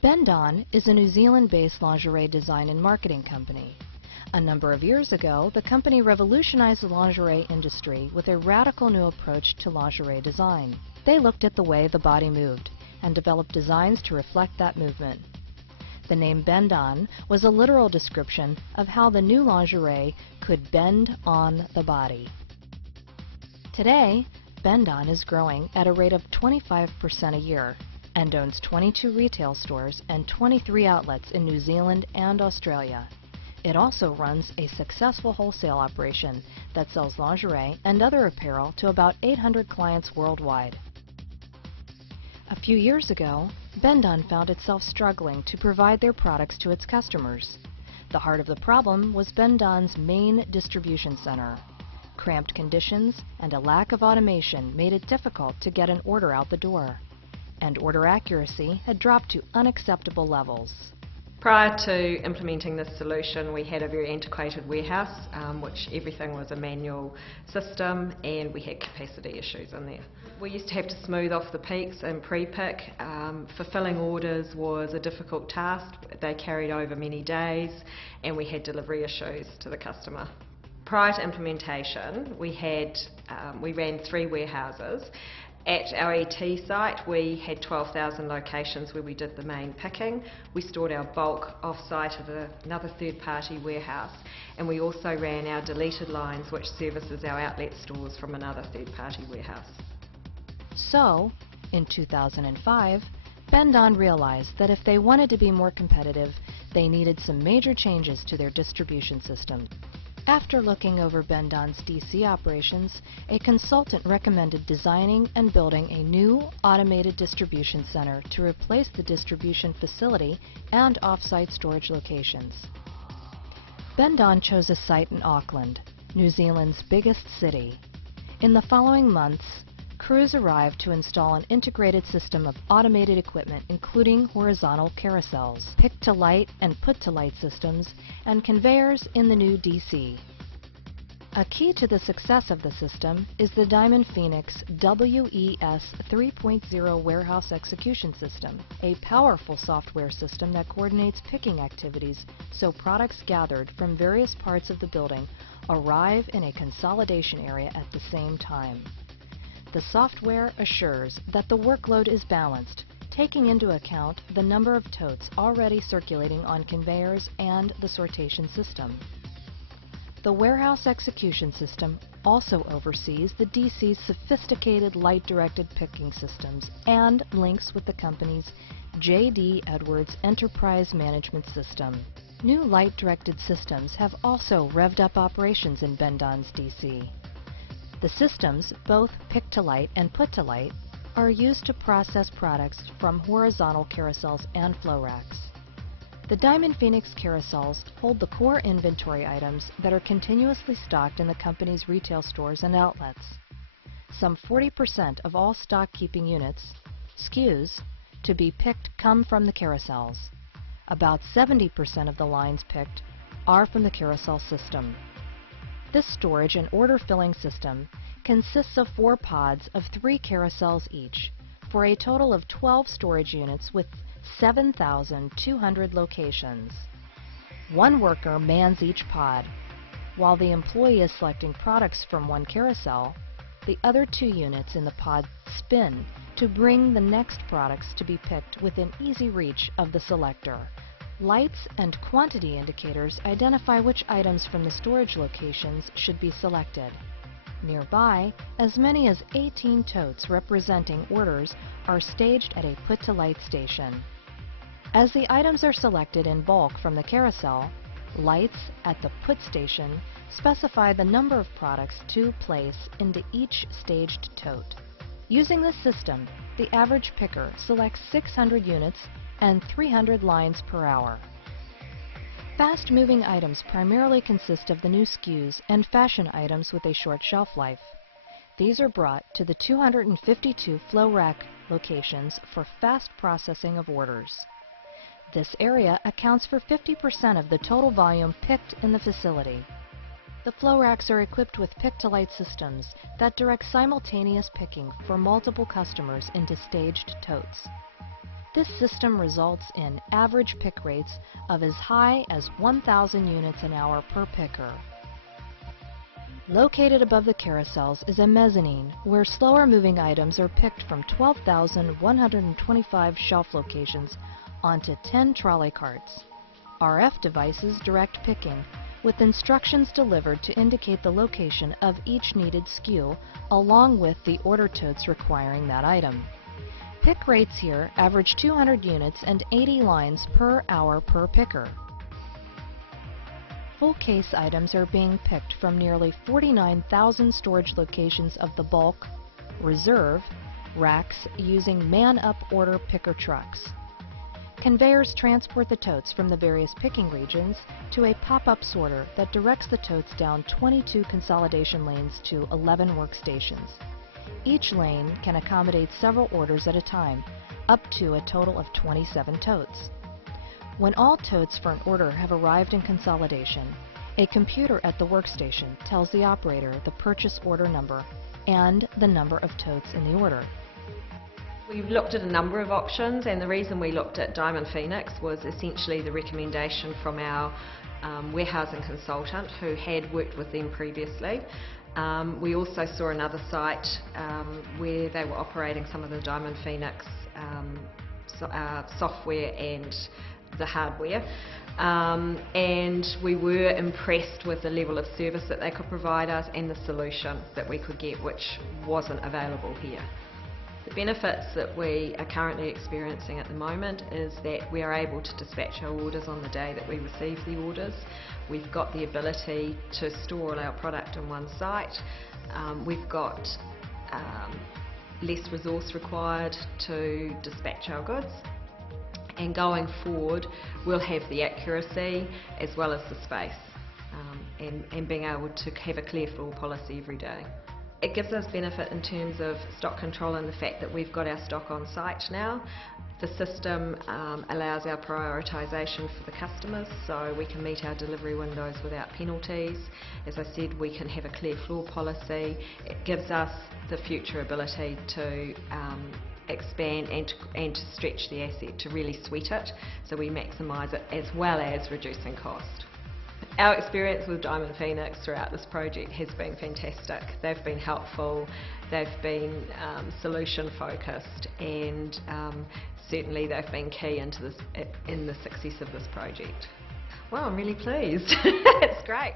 Bendon is a New Zealand-based lingerie design and marketing company. A number of years ago, the company revolutionized the lingerie industry with a radical new approach to lingerie design. They looked at the way the body moved and developed designs to reflect that movement. The name Bendon was a literal description of how the new lingerie could bend on the body. Today, Bendon is growing at a rate of 25% a year and owns 22 retail stores and 23 outlets in New Zealand and Australia. It also runs a successful wholesale operation that sells lingerie and other apparel to about 800 clients worldwide. A few years ago, Bendon found itself struggling to provide their products to its customers. The heart of the problem was Bendon's main distribution center. Cramped conditions and a lack of automation made it difficult to get an order out the door, and order accuracy had dropped to unacceptable levels. Prior to implementing this solution, we had a very antiquated warehouse, which everything was a manual system, and we had capacity issues in there. We used to have to smooth off the peaks and pre-pick. Fulfilling orders was a difficult task. They carried over many days, and we had delivery issues to the customer. Prior to implementation, we ran 3 warehouses. At our ET site, we had 12,000 locations where we did the main picking. We stored our bulk off-site at another third-party warehouse, and we also ran our deleted lines, which services our outlet stores, from another third-party warehouse. So, in 2005, Bendon realized that if they wanted to be more competitive, they needed some major changes to their distribution system. After looking over Bendon's DC operations, a consultant recommended designing and building a new automated distribution center to replace the distribution facility and off-site storage locations. Bendon chose a site in Auckland, New Zealand's biggest city. In the following months, crews arrived to install an integrated system of automated equipment including horizontal carousels, pick-to-light and put-to-light systems, and conveyors in the new DC. A key to the success of the system is the Diamond Phoenix WES 3.0 Warehouse Execution System, a powerful software system that coordinates picking activities so products gathered from various parts of the building arrive in a consolidation area at the same time. The software assures that the workload is balanced, taking into account the number of totes already circulating on conveyors and the sortation system. The warehouse execution system also oversees the DC's sophisticated light-directed picking systems and links with the company's J.D. Edwards Enterprise Management System. New light-directed systems have also revved up operations in Bendon's DC. The systems, both pick-to-light and put-to-light, are used to process products from horizontal carousels and flow racks. The Diamond Phoenix carousels hold the core inventory items that are continuously stocked in the company's retail stores and outlets. Some 40% of all stock-keeping units, SKUs, to be picked come from the carousels. About 70% of the lines picked are from the carousel system. This storage and order filling system consists of 4 pods of 3 carousels each, for a total of 12 storage units with 7,200 locations. One worker mans each pod. While the employee is selecting products from one carousel, the other 2 units in the pod spin to bring the next products to be picked within easy reach of the selector. Lights and quantity indicators identify which items from the storage locations should be selected. Nearby, as many as 18 totes representing orders are staged at a put-to-light station. As the items are selected in bulk from the carousel, lights at the put station specify the number of products to place into each staged tote. Using this system, the average picker selects 600 units and 300 lines per hour. Fast-moving items primarily consist of the new SKUs and fashion items with a short shelf life. These are brought to the 252 flow rack locations for fast processing of orders. This area accounts for 50% of the total volume picked in the facility. The flow racks are equipped with pick-to-light systems that direct simultaneous picking for multiple customers into staged totes. This system results in average pick rates of as high as 1,000 units an hour per picker. Located above the carousels is a mezzanine where slower moving items are picked from 12,125 shelf locations onto 10 trolley carts. RF devices direct picking, with instructions delivered to indicate the location of each needed SKU along with the order totes requiring that item. Pick rates here average 200 units and 80 lines per hour per picker. Full case items are being picked from nearly 49,000 storage locations of the bulk, reserve, racks using man-up order picker trucks. Conveyors transport the totes from the various picking regions to a pop-up sorter that directs the totes down 22 consolidation lanes to 11 workstations. Each lane can accommodate several orders at a time, up to a total of 27 totes. When all totes for an order have arrived in consolidation, a computer at the workstation tells the operator the purchase order number and the number of totes in the order. We've looked at a number of options, and the reason we looked at Diamond Phoenix was essentially the recommendation from our warehousing consultant who had worked with them previously. We also saw another site where they were operating some of the Diamond Phoenix software and the hardware, and we were impressed with the level of service that they could provide us and the solution that we could get, which wasn't available here. The benefits that we are currently experiencing at the moment is that we are able to dispatch our orders on the day that we receive the orders. We've got the ability to store all our product in one site. We've got less resource required to dispatch our goods. And going forward, we'll have the accuracy as well as the space, and being able to have a clear floor policy every day. It gives us benefit in terms of stock control and the fact that we've got our stock on site now. The system allows our prioritisation for the customers, so we can meet our delivery windows without penalties. As I said, we can have a clear floor policy. It gives us the future ability to expand and to stretch the asset, to really sweat it, so we maximise it as well as reducing cost. Our experience with Diamond Phoenix throughout this project has been fantastic. They've been helpful, they've been solution focused, and certainly they've been key in the success of this project. Well, I'm really pleased. It's great.